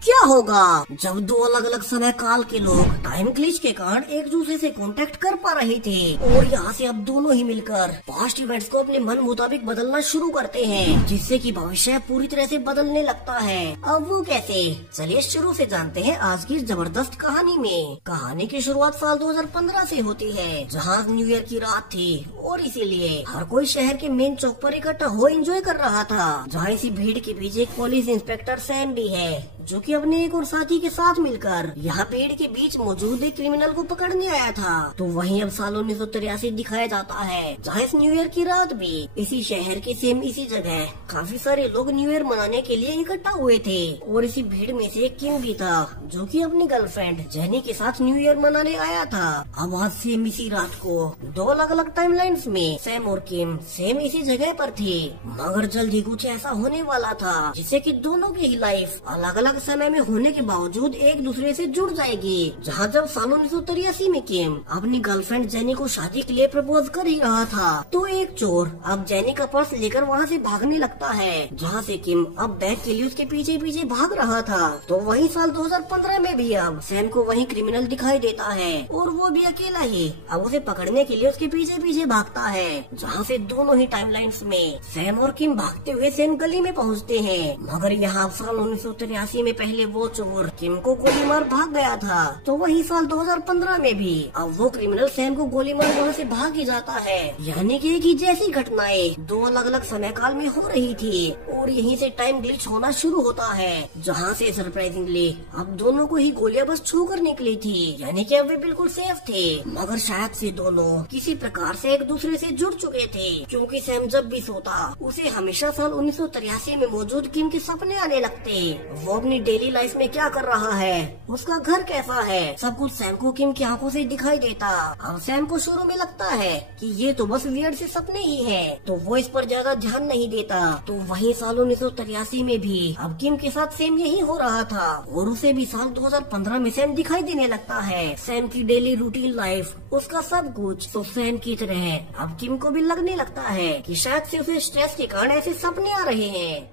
क्या होगा जब दो अलग अलग समय काल के लोग टाइम ग्लिच के कारण एक दूसरे से कांटेक्ट कर पा रहे थे और यहाँ से अब दोनों ही मिलकर पास्ट इवेंट्स को अपने मन मुताबिक बदलना शुरू करते हैं, जिससे कि भविष्य पूरी तरह से बदलने लगता है। अब वो कैसे, चलिए शुरू से जानते हैं आज की जबरदस्त कहानी में। कहानी की शुरुआत साल 2015 से होती है, जहाँ न्यू ईयर की रात थी और इसीलिए हर कोई शहर के मेन चौक पर इकट्ठा हो एंजॉय कर रहा था। जहाँ इसी भीड़ के पीछे एक पुलिस इंस्पेक्टर सैम भी है, जो कि अपने एक और साथी के साथ मिलकर यहाँ भीड़ के बीच मौजूद एक क्रिमिनल को पकड़ने आया था। तो वहीं अब साल 1983 दिखाया जाता है, जहाँ इस न्यू ईयर की रात भी इसी शहर के सेम इसी जगह काफी सारे लोग न्यू ईयर मनाने के लिए इकट्ठा हुए थे। और इसी भीड़ में से एक किम भी था, जो कि अपनी गर्लफ्रेंड जेनी के साथ न्यू ईयर मनाने आया था। अब आज सेम इसी रात को दो अलग अलग टाइमलाइंस में सैम और किम सेम इसी जगह पर थे, मगर जल्द ही कुछ ऐसा होने वाला था जिससे कि दोनों की ही लाइफ अलग अलग समय में होने के बावजूद एक दूसरे से जुड़ जाएगी। जहाँ जब साल 1983 में किम अपनी गर्लफ्रेंड जेनी को शादी के लिए प्रपोज कर ही रहा था, तो एक चोर अब जेनी का पर्स लेकर वहाँ से भागने लगता है, जहाँ से किम अब बैग के लिए उसके पीछे पीछे भाग रहा था। तो वही साल 2015 में भी अब सैम को वही क्रिमिनल दिखाई देता है और वो भी अकेला ही अब उसे पकड़ने के लिए उसके पीछे पीछे भागता है, जहाँ से दोनों ही टाइमलाइंस में सैम और किम भागते हुए सेम गली में पहुँचते हैं। मगर यहाँ साल 1983 में पहले वो चोर किम को गोली मार भाग गया था, तो वही साल 2015 में भी अब वो क्रिमिनल सैम को गोली मार वहाँ से भाग ही जाता है। यानी कि एक ही जैसी घटनाएं दो अलग अलग समय काल में हो रही थी और यहीं से टाइम ग्लिच होना शुरू होता है, जहाँ से सरप्राइजिंगली अब दोनों को ही गोलियां बस छू कर निकली थी। यानी कि अब वे बिल्कुल सेफ थे, मगर शायद से दोनों किसी प्रकार से एक दूसरे से जुड़ चुके थे, क्योंकि सैम जब भी सोता उसे हमेशा साल 1983 में मौजूद किम के सपने आने लगते। वो अपनी डेली लाइफ में क्या कर रहा है, उसका घर कैसा है, सब कुछ सैम को किम की आंखों से दिखाई देता। अब सैम को शुरू में लगता है कि ये तो बस वियर्ड से सपने ही हैं, तो वो इस पर ज्यादा ध्यान नहीं देता। तो वही साल 1983 में भी अब किम के साथ सेम यही हो रहा था और उसे भी साल 2015 में सेम दिखाई देने लगता है। सैम की डेली रूटीन लाइफ, उसका सब कुछ तो सैम की तरह अब किम को भी लगने लगता है कि शायद से उसे स्ट्रेस के कारण ऐसे सपने आ रहे हैं।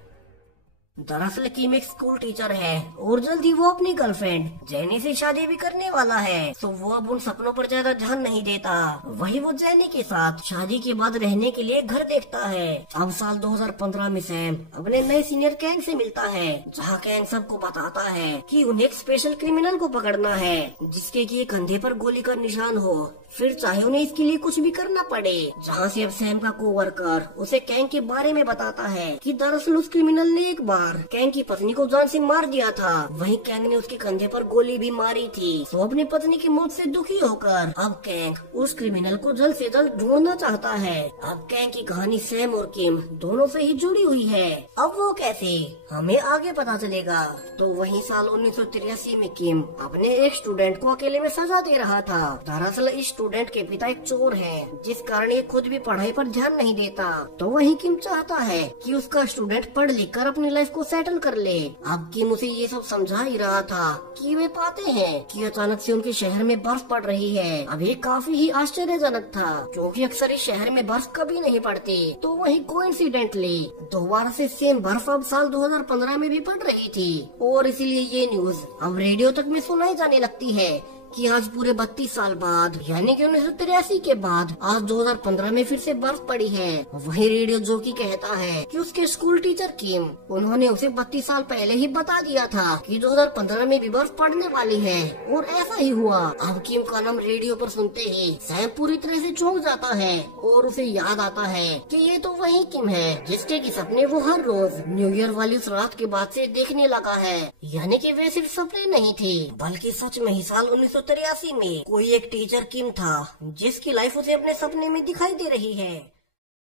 दरअसल किम एक स्कूल टीचर है और जल्दी वो अपनी गर्लफ्रेंड जेनी से शादी भी करने वाला है, तो वो अब उन सपनों पर ज्यादा ध्यान नहीं देता। वही वो जेनी के साथ शादी के बाद रहने के लिए घर देखता है। अब साल 2015 में सैम अपने नए सीनियर कैंग से मिलता है, जहाँ कैंग सबको बताता है कि उन्हें एक स्पेशल क्रिमिनल को पकड़ना है, जिसके कि कंधे पर गोली का निशान हो, फिर चाहे उन्हें इसके लिए कुछ भी करना पड़े। जहाँ से अब सैम का कोवर्कर उसे कैंग के बारे में बताता है कि दरअसल उस क्रिमिनल ने एक बार कैंग की पत्नी को जान से मार दिया था। वहीं कैंग ने उसके कंधे पर गोली भी मारी थी। तो अपनी पत्नी की मौत से दुखी होकर अब कैंग उस क्रिमिनल को जल्द से जल्द ढूंढना चाहता है। अब कैंग की कहानी सैम और किम दोनों से ही जुड़ी हुई है। अब वो कैसे, हमें आगे पता चलेगा। तो वही साल 1983 में किम अपने एक स्टूडेंट को अकेले में सजा दे रहा था। दरअसल इस स्टूडेंट के पिता एक चोर हैं, जिस कारण ये खुद भी पढ़ाई पर ध्यान नहीं देता। तो वही किम चाहता है कि उसका स्टूडेंट पढ़ लिख कर अपनी लाइफ को सेटल कर ले। अब किम उसे ये सब समझा ही रहा था कि वे पाते हैं कि अचानक से उनके शहर में बर्फ पड़ रही है। अब ये काफी ही आश्चर्यजनक था, क्योंकि अक्सर इस शहर में बर्फ कभी नहीं पड़ती। तो वही कोइंसिडेंटली दोबारा से सेम बर्फ अब साल 2015 में भी पड़ रही थी और इसीलिए ये न्यूज अब रेडियो तक में सुनाई जाने लगती है कि आज पूरे 32 साल बाद, यानी कि 1983 के बाद आज 2015 में फिर से बर्फ पड़ी है। वही रेडियो जोकी कहता है कि उसके स्कूल टीचर किम, उन्होंने उसे 32 साल पहले ही बता दिया था कि 2015 में भी बर्फ पड़ने वाली है और ऐसा ही हुआ। अब किम का नाम रेडियो पर सुनते ही सैम पूरी तरह से चौंक जाता है और उसे याद आता है कि ये तो वही किम है जिसके की सपने वो हर रोज न्यू ईयर वाली उस रात के बाद से देखने लगा है। यानी कि वे सिर्फ सपने नहीं थे, बल्कि सच में ही साल 1983 में कोई एक टीचर किम था, जिसकी लाइफ उसे अपने सपने में दिखाई दे रही है।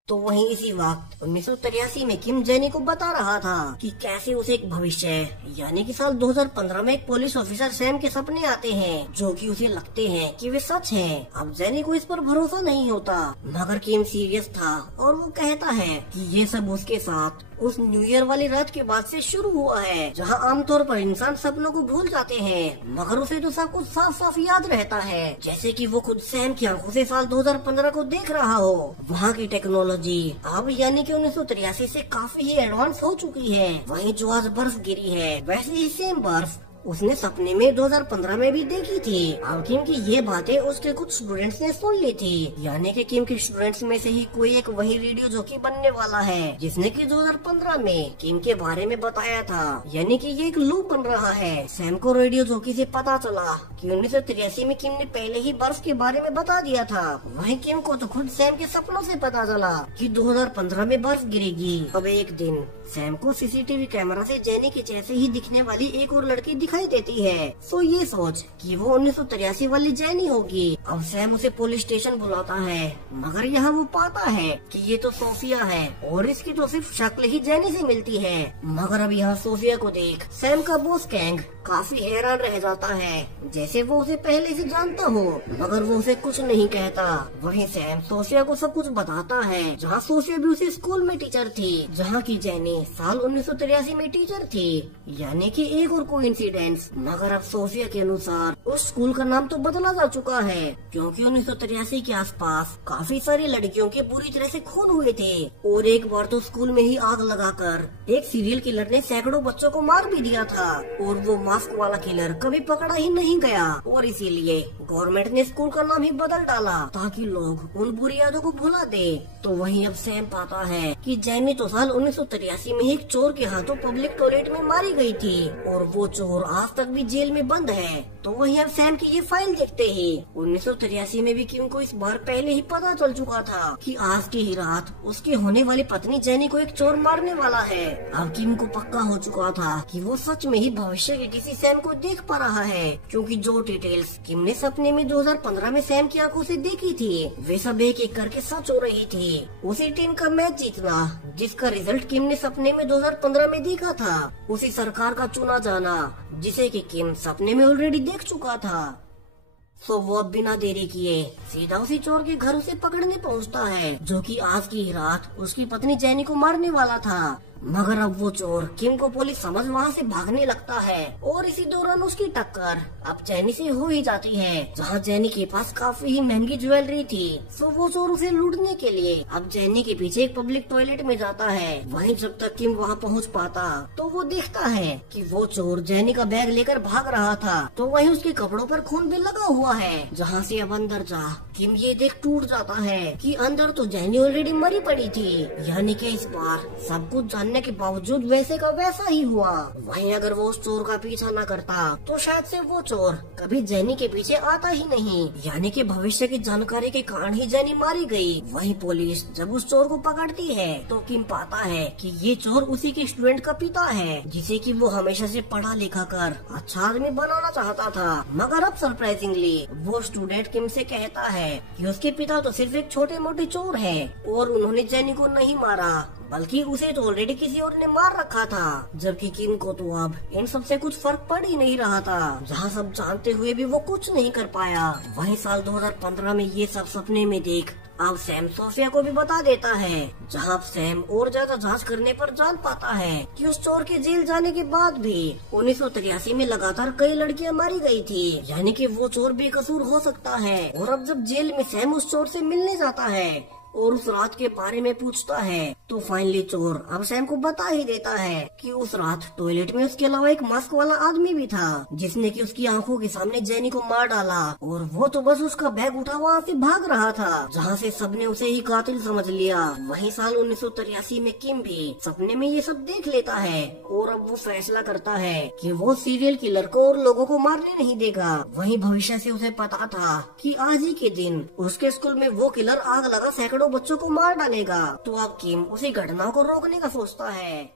तो वहीं इसी वक्त 1983 में किम जेनी को बता रहा था कि कैसे उसे एक भविष्य यानी कि साल 2015 में एक पुलिस ऑफिसर सैम के सपने आते हैं, जो कि उसे लगते हैं कि वे सच हैं। अब जेनी को इस पर भरोसा नहीं होता, मगर किम सीरियस था और वो कहता है कि ये सब उसके साथ उस न्यू ईयर वाली रात के बाद से शुरू हुआ है, जहाँ आमतौर पर इंसान सपनों को भूल जाते हैं, मगर उसे तो सब कुछ साफ साफ याद रहता है, जैसे कि वो खुद सैम की आंखों से साल 2015 को देख रहा हो। वहाँ की टेक्नोलॉजी अब यानी कि 1983 से काफी ही एडवांस हो चुकी है। वहीं जो आज बर्फ गिरी है, वैसे ही सेम बर्फ उसने सपने में 2015 में भी देखी थी। अब किम की ये बातें उसके कुछ स्टूडेंट्स ने सुन ली थी, यानी कि किम के स्टूडेंट्स में से ही कोई एक वही रेडियो जॉकी बनने वाला है, जिसने कि 2015 में किम के बारे में बताया था। यानी कि ये एक लूप बन रहा है। सैम को रेडियो जॉकी से पता चला कि 1983 में किम ने पहले ही बर्फ के बारे में बता दिया था। वहीं किम को तो खुद सैम के सपनों से पता चला कि 2015 में बर्फ गिरेगी। अब एक दिन सैम को सीसीटीवी कैमरा से जेनी के जैसे ही दिखने वाली एक और लड़की दिखाई देती है। तो ये सोच कि वो 1983 वाली जेनी होगी। अब सैम उसे पुलिस स्टेशन बुलाता है, मगर यहाँ वो पाता है कि ये तो सोफिया है और इसकी तो सिर्फ शक्ल ही जेनी से मिलती है। मगर अब यहाँ सोफिया को देख सैम का बॉस कैंग काफी हैरान रह जाता है, जैसे वो उसे पहले से जानता हो, मगर वो उसे कुछ नहीं कहता। वहीं सैम सोफिया को सब कुछ बताता है, जहाँ सोफिया भी उसी स्कूल में टीचर थी, जहाँ की जेनी साल 1983 में टीचर थी। यानी कि एक और कोइंसिडेंस। मगर अब सोफिया के अनुसार उस स्कूल का नाम तो बदला जा चुका है, क्योंकि 1983 के आसपास काफी सारी लड़कियों के बुरी तरह से खून हुए थे, और एक बार तो स्कूल में ही आग लगाकर एक सीरियल किलर ने सैकड़ों बच्चों को मार भी दिया था, और वो मास्क वाला किलर कभी पकड़ा ही नहीं गया। और इसीलिए गवर्नमेंट ने स्कूल का नाम ही बदल डाला, ताकि लोग उन बुरी यादों को भुला दे। तो वहीं अब सैम पाता है कि जेनी तो साल 1983 में एक चोर के हाथों पब्लिक टॉयलेट में मारी गई थी, और वो चोर आज तक भी जेल में बंद है। तो वहीं अब सैम की ये फाइल देखते ही 1983 में भी किम को इस बार पहले ही पता चल चुका था कि आज की ही रात उसकी होने वाली पत्नी जेनी को एक चोर मारने वाला है। अब किम को पक्का हो चुका था कि वो सच में ही भविष्य की किसी सैम को देख पा रहा है, क्योंकि जो डिटेल्स किम ने सपने में 2015 में सैम की आंखों से देखी थी, वे सब एक एक करके सच हो रही थी। उसी टीम का मैच जीतना जिसका रिजल्ट किम ने सपने में 2015 में देखा था, उसी सरकार का चुना जाना जिसे कि किम सपने में ऑलरेडी देख चुका था। तो वो अब बिना देरी किए सीधा उसी चोर के घर उसे पकड़ने पहुंचता है, जो कि आज की ही रात उसकी पत्नी जेनी को मारने वाला था। मगर अब वो चोर किम को पुलिस समझ वहाँ से भागने लगता है, और इसी दौरान उसकी टक्कर अब जेनी से हो ही जाती है, जहाँ जेनी के पास काफी ही महंगी ज्वेलरी थी। तो वो चोर उसे लूटने के लिए अब जेनी के पीछे एक पब्लिक टॉयलेट में जाता है। वहीं जब तक किम वहाँ पहुँच पाता तो वो देखता है कि वो चोर जेनी का बैग लेकर भाग रहा था, तो वहीं उसके कपड़ों पर खून भी लगा हुआ है। जहाँ से अब अंदर जा किम ये देख टूट जाता है कि अंदर तो जेनी ऑलरेडी मरी पड़ी थी। यानी कि इस बार सब कुछ जानने के बावजूद वैसे का वैसा ही हुआ। वहीं अगर वो उस चोर का पीछा न करता तो शायद से वो चोर कभी जेनी के पीछे आता ही नहीं। यानी कि भविष्य की जानकारी के कारण ही जेनी मारी गई। वहीं पुलिस जब उस चोर को पकड़ती है तो किम पाता है कि ये चोर उसी के स्टूडेंट का पिता है, जिसे कि वो हमेशा से पढ़ा लिखा कर अच्छा आदमी बनाना चाहता था। मगर अब सरप्राइजिंगली वो स्टूडेंट किम से कहता है कि उसके पिता तो सिर्फ एक छोटे मोटे चोर है, और उन्होंने जेनी को नहीं मारा बल्कि उसे तो ऑलरेडी किसी और ने मार रखा था। जबकि किम को तो अब इन सब से कुछ फर्क पड़ ही नहीं रहा था, जहाँ सब जानते हुए भी वो कुछ नहीं कर पाया। वहीं साल 2015 में ये सब सपने में देख अब सैम सोफिया को भी बता देता है, जहाँ सैम और ज्यादा जांच करने पर जान पाता है कि उस चोर के जेल जाने के बाद भी 1983 में लगातार कई लड़कियां मारी गई थी। यानी कि वो चोर बेकसूर हो सकता है। और अब जब जेल में सैम उस चोर से मिलने जाता है और उस रात के बारे में पूछता है, तो फाइनली चोर अब सैम को बता ही देता है कि उस रात टॉयलेट में उसके अलावा एक मास्क वाला आदमी भी था, जिसने कि उसकी आंखों के सामने जेनी को मार डाला, और वो तो बस उसका बैग उठा वहाँ से भाग रहा था, जहाँ से सबने उसे ही कातिल समझ लिया। वहीं साल 1983 में किम भी सपने में ये सब देख लेता है, और अब वो फैसला करता है कि वो सीरियल किलर को और लोगों को मारने नहीं देगा। वहीं भविष्य से उसे पता था कि आज ही के दिन उसके स्कूल में वो किलर आग लगा सैकड़ों बच्चों को मार डालेगा। तो अब किम उसी घटना को रोकने का सोचता है।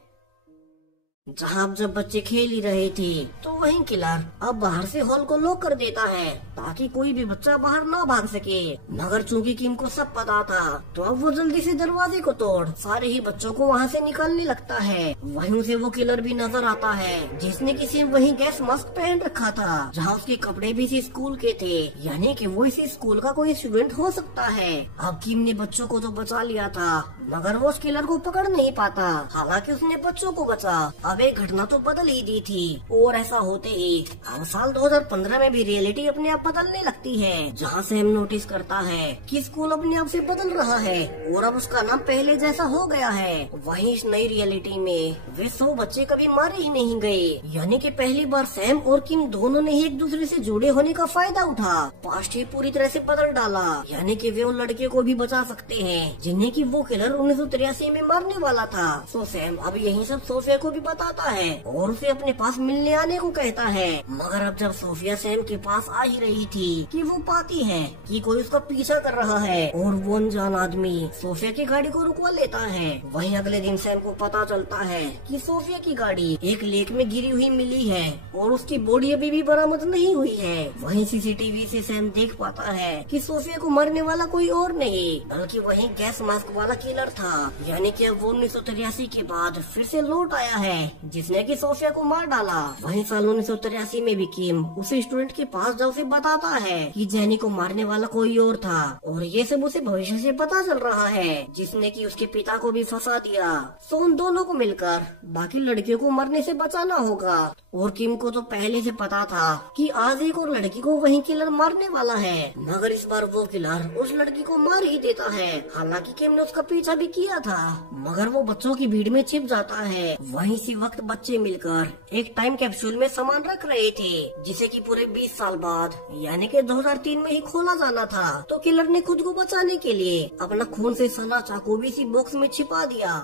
जहाँ जब बच्चे खेल ही रहे थे तो वहीं किलर अब बाहर से हॉल को लॉक कर देता है, ताकि कोई भी बच्चा बाहर ना भाग सके। मगर चूंकि किम को सब पता था तो अब वो जल्दी से दरवाजे को तोड़ सारे ही बच्चों को वहाँ से निकालने लगता है। वहीं उसे वो किलर भी नजर आता है, जिसने किसी वही गैस मास्क पहन रखा था, जहाँ उसके कपड़े भी इसी स्कूल के थे। यानी कि वो इसी स्कूल का कोई स्टूडेंट हो सकता है। अब किम ने बच्चों को तो बचा लिया था, मगर वो उस किलर को पकड़ नहीं पाता। हालांकि उसने बच्चों को बचा। अब एक घटना तो बदल ही दी थी और ऐसा होते ही अब साल 2015 में भी रियलिटी अपने आप बदलने लगती है, जहाँ सैम नोटिस करता है कि स्कूल अपने आप से बदल रहा है और अब उसका नाम पहले जैसा हो गया है। वहीं इस नई रियलिटी में वे 100 बच्चे कभी मारे ही नहीं गए, यानी कि पहली बार सैम और किम दोनों ने ही एक दूसरे से जुड़े होने का फायदा उठा पास्ट ही पूरी तरह से बदल डाला, यानी कि वे उन लड़के को भी बचा सकते हैं जिन्हें कि वो किलर 1983 में मारने वाला था। सो सैम अब यही सब सोफिया को भी बताता है और उसे अपने पास मिलने आने को कहता है। मगर अब जब सोफिया सैम के पास आ ही रही थी कि वो पाती है कि कोई उसका पीछा कर रहा है और वो अनजान आदमी सोफिया की गाड़ी को रुकवा लेता है। वहीं अगले दिन सैम को पता चलता है कि सोफिया की गाड़ी एक लेक में गिरी हुई मिली है और उसकी बॉडी अभी भी बरामद नहीं हुई है। वहीं सीसीटीवी से सैम देख पाता है कि सोफिया को मरने वाला कोई और नहीं बल्कि वही गैस मास्क वाला किलर था, यानी कि अब वो 1983 के बाद फिर से लौट आया है जिसने कि सोफिया को मार डाला। वहीं साल 1983 में भी किम उसे स्टूडेंट के पास जा उसे बताता है कि जेनी को मारने वाला कोई और था और ये सब उसे भविष्य से पता चल रहा है जिसने कि उसके पिता को भी फंसा दिया। सो उन दोनों को मिलकर बाकी लड़कियों को मरने से बचाना होगा और किम को तो पहले से पता था कि आज एक और लड़की को वही किलर मारने वाला है, मगर इस बार वो किलर उस लड़की को मार ही देता है। हालांकि किम ने उसका पीछा भी किया था मगर वो बच्चों की भीड़ में छिप जाता है। वहीं इसी वक्त बच्चे मिलकर एक टाइम कैप्सूल में सामान रख रहे थे जिसे कि पूरे 20 साल बाद यानी कि 2003 में ही खोला जाना था। तो किलर ने खुद को बचाने के लिए अपना खून से सना चाकू भी इसी बॉक्स में छिपा दिया।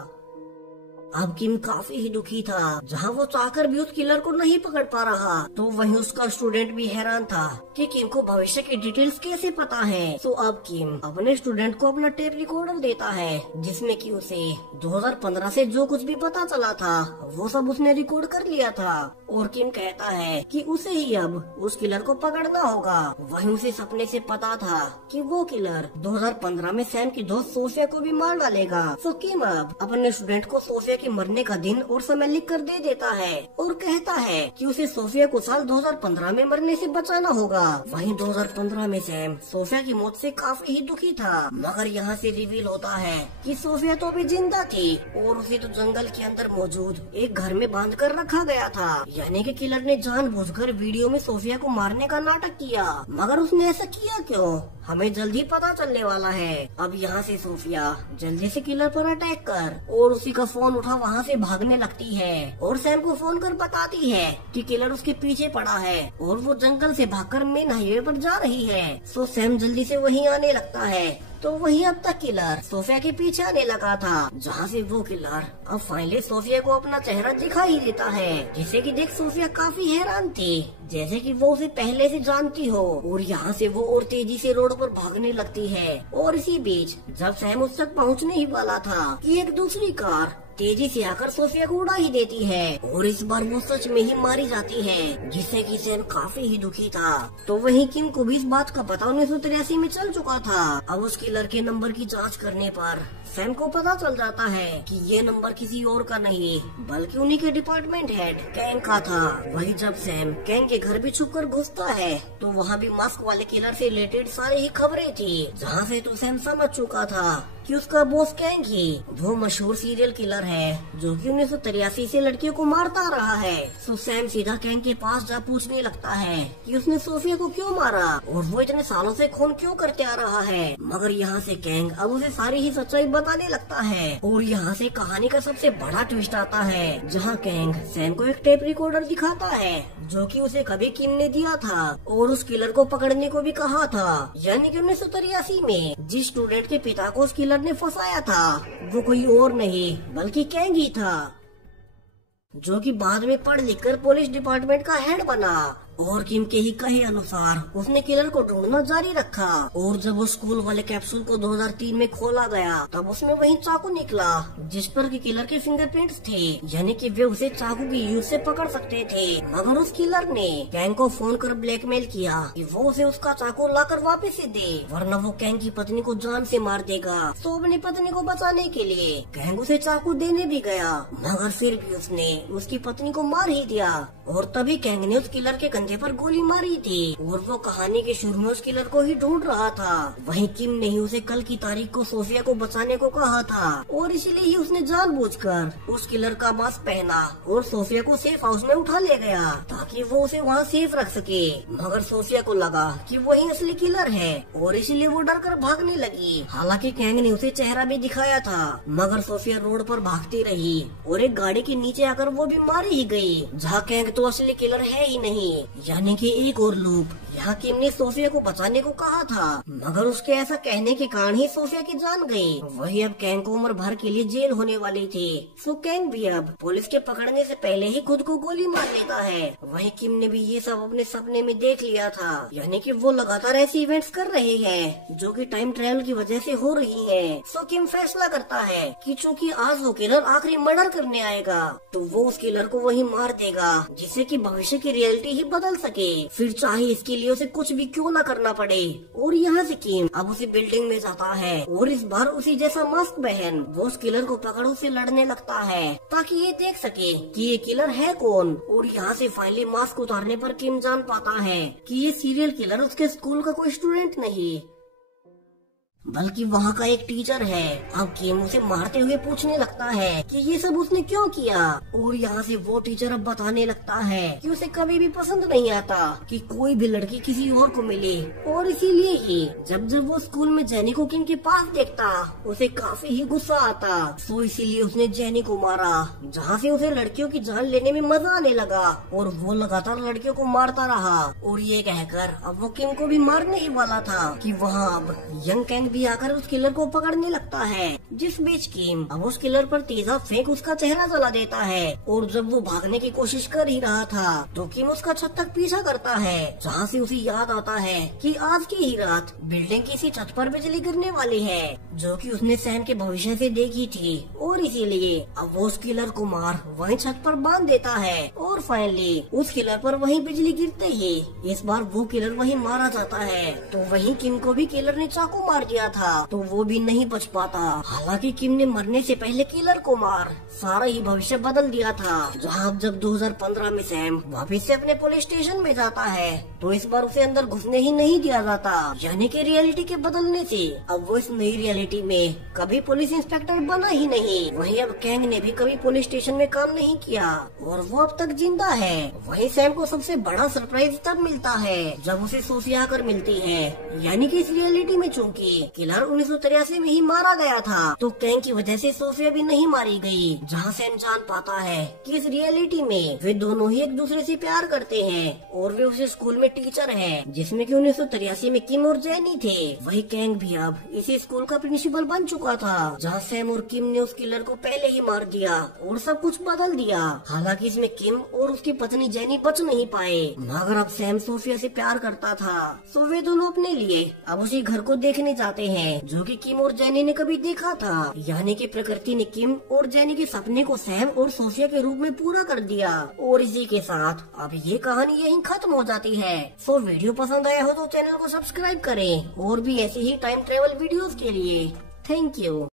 अब किम काफी ही दुखी था, जहाँ वो चाहकर भी उस किलर को नहीं पकड़ पा रहा। तो वहीं उसका स्टूडेंट भी हैरान था कि किम को भविष्य की डिटेल्स कैसे पता है। तो अब किम अपने स्टूडेंट को अपना टेप रिकॉर्डर देता है जिसमें कि उसे 2015 से जो कुछ भी पता चला था वो सब उसने रिकॉर्ड कर लिया था। और किम कहता है कि उसे ही अब उस किलर को पकड़ना होगा। वहीं उसे सपने से पता था कि वो किलर 2015 में सैम की दोस्त सोफिया को भी मार डालेगा। तो किम अब अपने स्टूडेंट को सोफिया के मरने का दिन और समय लिख कर दे देता है और कहता है कि उसे सोफिया को साल 2015 में मरने से बचाना होगा। वहीं 2015 में सैम सोफिया की मौत से काफी ही दुखी था, मगर यहाँ से रिवील होता है कि सोफिया तो अभी जिंदा थी और उसे तो जंगल के अंदर मौजूद एक घर में बांध कर रखा गया था, यानी कि किलर ने जानबूझकर वीडियो में सोफिया को मारने का नाटक किया। मगर उसने ऐसा किया क्यों, हमें जल्दी पता चलने वाला है। अब यहाँ से सोफिया जल्दी से किलर पर अटैक कर और उसी का फोन उठा वहाँ से भागने लगती है और सैम को फोन कर बताती है कि किलर उसके पीछे पड़ा है और वो जंगल से भागकर मेन हाईवे पर जा रही है। तो सैम जल्दी से वहीं आने लगता है। तो वहीं अब तक किलर सोफिया के पीछे आने लगा था, जहाँ से वो किलर अब फाइनली सोफिया को अपना चेहरा दिखा ही देता है, जिसे कि देख सोफिया काफी हैरान थी जैसे कि वो उसे पहले से जानती हो। और यहाँ से वो और तेजी से रोड पर भागने लगती है। और इसी बीच जब सैम उस तक पहुँचने ही वाला था कि एक दूसरी कार तेजी से आकर सोफिया को उड़ा ही देती है और इस बार वो सच में ही मारी जाती है, जिससे कि सैम काफी ही दुखी था। तो वहीं किम को भी इस बात का पता 1983 में चल चुका था। अब उस किलर के नंबर की जांच करने पर सैम को पता चल जाता है कि ये नंबर किसी और का नहीं बल्कि उन्हीं के डिपार्टमेंट हेड कैंग का था। वही जब सैम कैंग के घर भी छुप कर घुसता है तो वहाँ भी मास्क वाले किलर से रिलेटेड सारी ही खबरें थी, जहाँ से तो सैम समझ चुका था कि उसका बॉस कैंग ही वो मशहूर सीरियल किलर है जो कि 1983 से लड़कियों को मारता रहा है। तो सैम सीधा कैंग के पास जा पूछने लगता है कि उसने सोफिया को क्यों मारा और वो इतने सालों से खून क्यों करते आ रहा है। मगर यहाँ से कैंग अब उसे सारी ही सच्चाई बताने लगता है और यहाँ से कहानी का सबसे बड़ा ट्विस्ट आता है, जहाँ कैंग सैम को एक टेप रिकॉर्डर दिखाता है जो कि उसे कभी किम ने दिया था और उस किलर को पकड़ने को भी कहा था, यानी कि 1983 में जिस स्टूडेंट के पिता को उस किलर ने फंसाया था वो कोई और नहीं बल्कि कैंग ही था, जो कि बाद में पढ़ लिख कर पुलिस डिपार्टमेंट का हेड बना। और किम के ही कहे अनुसार उसने किलर को ढूंढना जारी रखा और जब वो स्कूल वाले कैप्सूल को 2003 में खोला गया तब उसमें वही चाकू निकला जिस पर कि किलर के फिंगरप्रिंट्स थे, यानी कि वे उसे चाकू की यूज से पकड़ सकते थे। मगर उस किलर ने कैंग को फोन कर ब्लैकमेल किया कि वो उसे उसका चाकू लाकर वापस से दे वरना वो कैंग की पत्नी को जान से मार देगा। तो अपनी पत्नी को बचाने के लिए कैंग उसे चाकू देने भी गया, मगर फिर भी उसने उसकी पत्नी को मार ही दिया और तभी कैंग ने उस किलर के कंधे पर गोली मारी थी और वो कहानी के शुरू में उस किलर को ही ढूंढ रहा था। वहीं किम ने ही उसे कल की तारीख को सोफिया को बचाने को कहा था और इसीलिए ही उसने जानबूझकर उस किलर का मास्क पहना और सोफिया को सेफ हाउस में उठा ले गया ताकि वो उसे वहाँ सेफ रख सके। मगर सोफिया को लगा कि वही असली किलर है और इसीलिए वो डर कर भागने लगी। हालांकि कैंग ने उसे चेहरा भी दिखाया था, मगर सोफिया रोड पर भागती रही और एक गाड़ी के नीचे आकर वो भी मारी ही गई, जहाँ कैंग तो असली किलर है ही नहीं। यानी कि एक और लूप। यहाँ किम ने सोफिया को बचाने को कहा था, मगर उसके ऐसा कहने के कारण ही सोफिया की जान गई। वही अब कैंग को उम्र भर के लिए जेल होने वाली थी। सो कैंग भी अब पुलिस के पकड़ने से पहले ही खुद को गोली मार लेता है। वही किम ने भी ये सब अपने सपने में देख लिया था। यानी कि वो लगातार ऐसे इवेंट्स कर रहे हैं जो कि टाइम ट्रेवल की वजह से हो रही है। सो किम फैसला करता है कि चूंकि आज वो किलर आखिरी मर्डर करने आएगा तो वो उस किलर को वही मार देगा, जिससे कि भविष्य की रियलिटी ही बदल सके, फिर चाहे इसके लिए उसे कुछ भी क्यों न करना पड़े। और यहाँ से किम अब उसी बिल्डिंग में जाता है और इस बार उसी जैसा मास्क पहन वो उस किलर को पकड़ उसे लड़ने लगता है ताकि ये देख सके कि ये किलर है कौन। और यहाँ से फाइनली मास्क उतारने पर किम जान पाता है कि ये सीरियल किलर उसके स्कूल का कोई स्टूडेंट नहीं बल्कि वहाँ का एक टीचर है। अब किम उसे मारते हुए पूछने लगता है कि ये सब उसने क्यों किया। और यहाँ से वो टीचर अब बताने लगता है कि उसे कभी भी पसंद नहीं आता कि कोई भी लड़की किसी और को मिले, और इसीलिए ही जब जब वो स्कूल में जेनी को किम के पास देखता उसे काफी ही गुस्सा आता। सो इसीलिए उसने जेनी को मारा, जहाँ से उसे लड़कियों की जान लेने में मजा आने लगा और वो लगातार लड़कियों को मारता रहा। और ये कहकर अब वो किम को भी मारने ही वाला था कि वहाँ अब यंग कैंग भी आकर उस किलर को पकड़ने लगता है, जिस बीच किम अब उस किलर पर तेजा फेंक उसका चेहरा जला देता है। और जब वो भागने की कोशिश कर ही रहा था तो किम उसका छत तक पीछा करता है, जहाँ से उसे याद आता है कि आज की ही रात बिल्डिंग की इसी छत पर बिजली गिरने वाली है, जो कि उसने सैम के भविष्य से देखी थी। और इसीलिए अब वो उस किलर को मार वहीं छत पर बांध देता है। और फाइनली उस किलर पर वहीं बिजली गिरते ही इस बार वो किलर वहीं मारा जाता है। तो वहीं किम को भी किलर ने चाकू मार दिया था, तो वो भी नहीं बच पाता। हालांकि किम ने मरने से पहले किलर को मार सारा ही भविष्य बदल दिया था। जहाँ जब 2015 में सैम वापिस से अपने पुलिस स्टेशन में जाता है तो इस बार उसे अंदर घुसने ही नहीं दिया जाता। यानी कि रियलिटी के बदलने से अब वो इस नई रियलिटी में कभी पुलिस इंस्पेक्टर बना ही नहीं। वहीं अब कैंग ने भी कभी पुलिस स्टेशन में काम नहीं किया और वो अब तक जिंदा है। वहीं सैम को सबसे बड़ा सरप्राइज तब मिलता है जब उसे सोफिया आकर मिलती है। यानी कि इस रियलिटी में चूंकि किलर 1983 में ही मारा गया था तो कैंग की वजह से सोफिया भी नहीं मारी गई। जहाँ सैम जान पाता है कि इस रियलिटी में वे दोनों ही एक दूसरे से प्यार करते हैं और वे उसे स्कूल में टीचर हैं, जिसमें कि 1983 में किम और जेनी थे। वही कैंग भी अब इसी स्कूल का प्रिंसिपल बन चुका था, जहाँ सैम और किम ने उस किलर को पहले ही मार दिया और सब कुछ बदल दिया। हालांकि इसमें किम और उसकी पत्नी जेनी बच नहीं पाए, मगर अब सैम सोफिया से प्यार करता था। सो वे दोनों अपने लिए अब उसी घर को देखने जाते हैं जो कि किम और जेनी ने कभी देखा था। यानी कि प्रकृति ने किम और जेनी के सपने को सैम और सोफिया के रूप में पूरा कर दिया। और इसी के साथ अब ये कहानी यहीं खत्म हो जाती है। सो वीडियो पसंद आया हो तो चैनल को सब्सक्राइब करें और भी ऐसे ही टाइम ट्रेवल वीडियोस के लिए। Thank you.